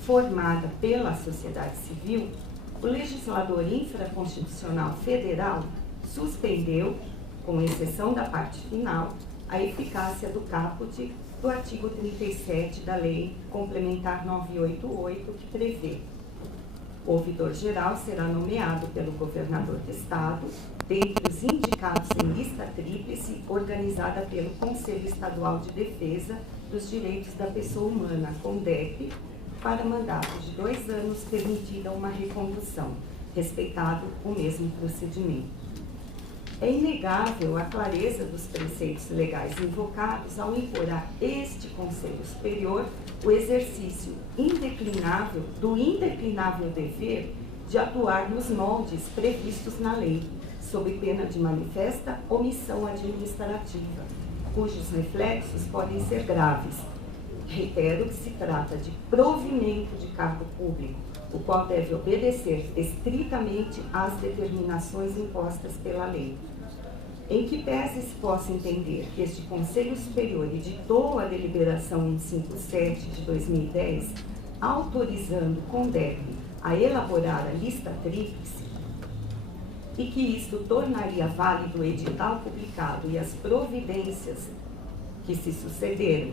formada pela sociedade civil, o legislador infraconstitucional federal suspendeu, com exceção da parte final, a eficácia do caput do artigo 37 da Lei Complementar 988, que prevê: o ouvidor-geral será nomeado pelo governador do Estado, dentre os indicados em lista tríplice organizada pelo Conselho Estadual de Defesa dos Direitos da Pessoa Humana, CONDEP, para mandato de 2 anos, permitida uma recondução, respeitado o mesmo procedimento. É inegável a clareza dos preceitos legais invocados ao impor a este Conselho Superior o exercício indeclinável do indeclinável dever de atuar nos moldes previstos na lei, sob pena de manifesta omissão administrativa, cujos reflexos podem ser graves. Reitero que se trata de provimento de cargo público, o qual deve obedecer estritamente às determinações impostas pela lei. Em que pese se possa entender que este Conselho Superior editou a deliberação 157 de 2010, autorizando o CONDEP a elaborar a lista tríplice, e que isto tornaria válido o edital publicado e as providências que se sucederam.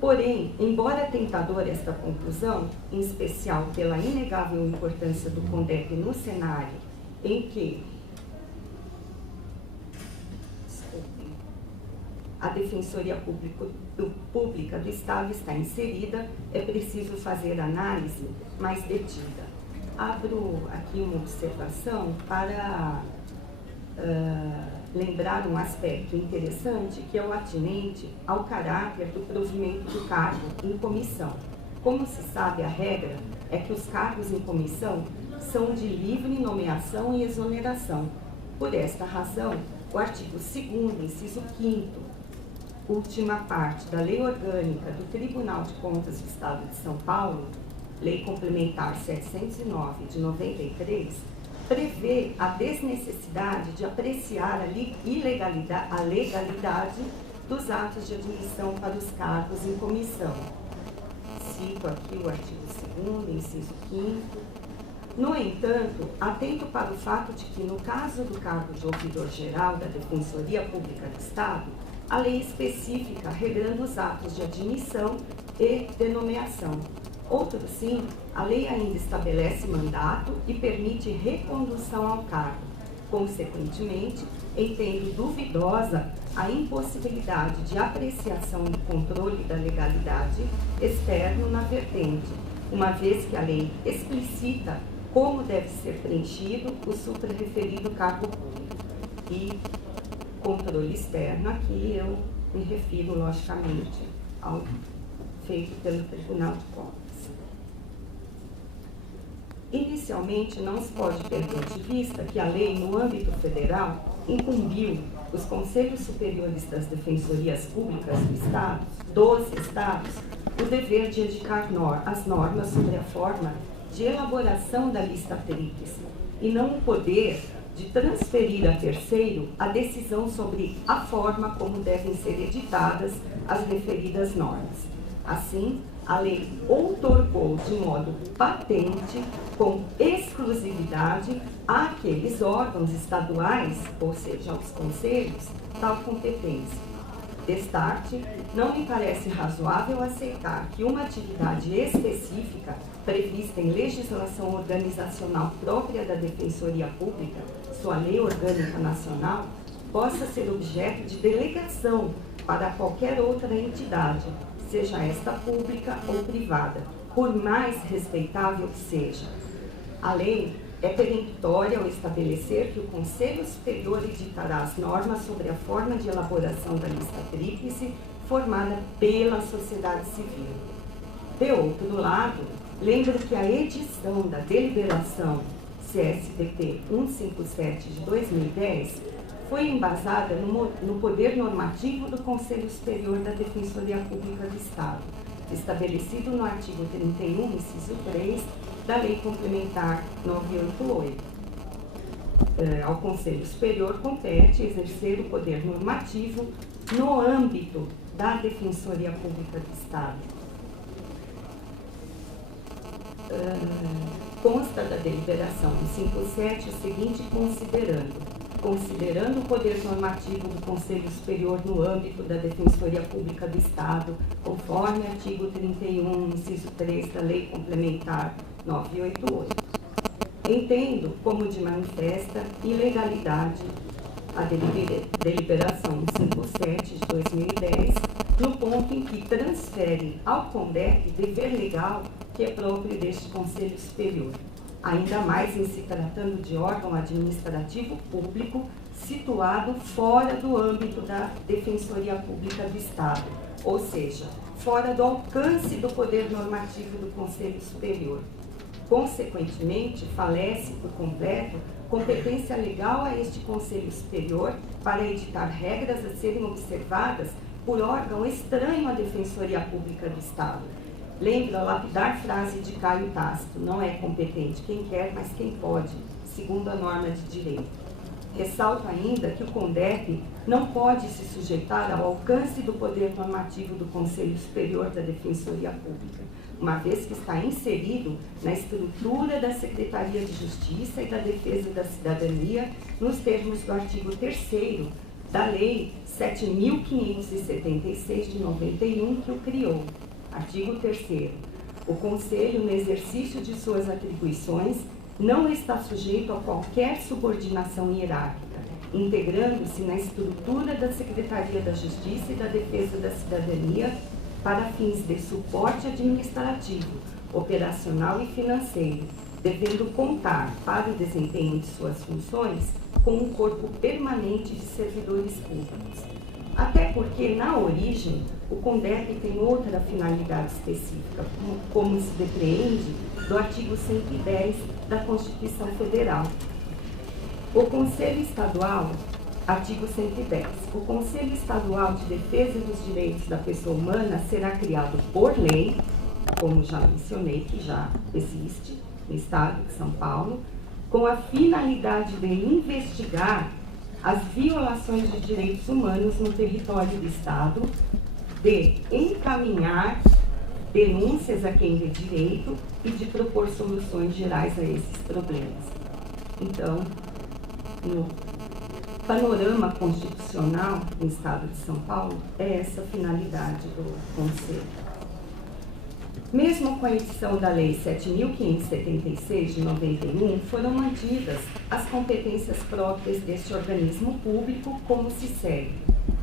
Porém, embora tentadora esta conclusão, em especial pela inegável importância do CONDEP no cenário em que a Defensoria Pública do Estado está inserida, é preciso fazer análise mais detida. Abro aqui uma observação para lembrar um aspecto interessante, que é o atinente ao caráter do provimento do cargo em comissão. Como se sabe, a regra é que os cargos em comissão são de livre nomeação e exoneração. Por esta razão, o artigo 2º, inciso 5º, última parte da Lei Orgânica do Tribunal de Contas do Estado de São Paulo, Lei Complementar 709 de 93, prevê a desnecessidade de apreciar a legalidade dos atos de admissão para os cargos em comissão. cito aqui o artigo 2º, inciso 5º. No entanto, atento para o fato de que, no caso do cargo de ouvidor-geral da Defensoria Pública do Estado, a lei específica regrando os atos de admissão e de nomeação. Outro sim, a lei ainda estabelece mandato e permite recondução ao cargo. Consequentemente, entendo duvidosa a impossibilidade de apreciação e controle da legalidade externo na vertente, uma vez que a lei explicita como deve ser preenchido o suprarreferido cargo público. E controle externo, aqui eu me refiro, logicamente, ao feito pelo Tribunal de Contas. Inicialmente, não se pode perder de vista que a lei, no âmbito federal, incumbiu os Conselhos Superiores das Defensorias Públicas dos Estados, o dever de editar as normas sobre a forma de elaboração da lista tríplice e não o poder de transferir a terceiro a decisão sobre a forma como devem ser editadas as referidas normas. Assim, a lei outorgou de modo patente, com exclusividade, àqueles órgãos estaduais, ou seja, aos conselhos, tal competência. Destarte, não me parece razoável aceitar que uma atividade específica, prevista em legislação organizacional própria da Defensoria Pública, sua lei orgânica nacional, possa ser objeto de delegação para qualquer outra entidade, seja esta pública ou privada, por mais respeitável que seja. A lei é peremptória ao estabelecer que o Conselho Superior editará as normas sobre a forma de elaboração da lista tríplice formada pela sociedade civil. De outro lado, lembro que a edição da deliberação CSDP 157 de 2010 foi embasada no poder normativo do Conselho Superior da Defensoria Pública do Estado, estabelecido no artigo 31, inciso 3, da Lei Complementar 988. Ao Conselho Superior compete exercer o poder normativo no âmbito da Defensoria Pública do Estado. Consta da deliberação 157 o seguinte considerando o poder normativo do Conselho Superior no âmbito da Defensoria Pública do Estado, conforme artigo 31, inciso 3 da Lei Complementar 988. Entendo como de manifesta ilegalidade a deliberação 157 de 2010, no ponto em que transfere ao CONDEP dever legal que é próprio deste Conselho Superior, ainda mais em se tratando de órgão administrativo público situado fora do âmbito da Defensoria Pública do Estado, ou seja, fora do alcance do poder normativo do Conselho Superior. Consequentemente, falece por completo competência legal a este Conselho Superior para editar regras a serem observadas por órgão estranho à Defensoria Pública do Estado. Lembra a lapidar frase de Caio Tácito: não é competente quem quer, mas quem pode, segundo a norma de direito. Ressalto ainda que o CONDEP não pode se sujeitar ao alcance do poder normativo do Conselho Superior da Defensoria Pública, uma vez que está inserido na estrutura da Secretaria de Justiça e da Defesa da Cidadania, nos termos do artigo 3º da Lei 7.576 de 91, que o criou. Artigo 3º. O Conselho, no exercício de suas atribuições, não está sujeito a qualquer subordinação hierárquica, integrando-se na estrutura da Secretaria da Justiça e da Defesa da Cidadania para fins de suporte administrativo, operacional e financeiro, devendo contar, para o desempenho de suas funções, com um corpo permanente de servidores públicos. Até porque, na origem, o CONDEP tem outra finalidade específica, como se depreende do artigo 110 da Constituição Federal. O Conselho Estadual, artigo 110, o Conselho Estadual de Defesa dos Direitos da Pessoa Humana será criado por lei, como já mencionei, que já existe no Estado de São Paulo, com a finalidade de investigar as violações de direitos humanos no território do Estado, de encaminhar denúncias a quem vê direito e de propor soluções gerais a esses problemas. Então, no panorama constitucional no Estado de São Paulo, é essa a finalidade do Conselho. Mesmo com a edição da Lei 7.576, de 91, foram mantidas as competências próprias deste organismo público, como se segue.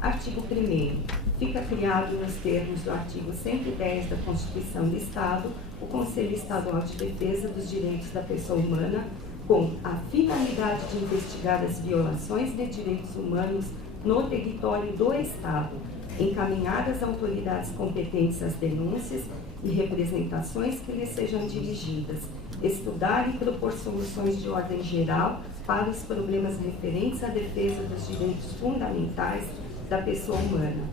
Artigo 1º. Fica criado nos termos do artigo 110 da Constituição do Estado, o Conselho Estadual de Defesa dos Direitos da Pessoa Humana, com a finalidade de investigar as violações de direitos humanos no território do Estado, encaminhar às autoridades competentes as denúncias e representações que lhes sejam dirigidas, estudar e propor soluções de ordem geral para os problemas referentes à defesa dos direitos fundamentais da pessoa humana,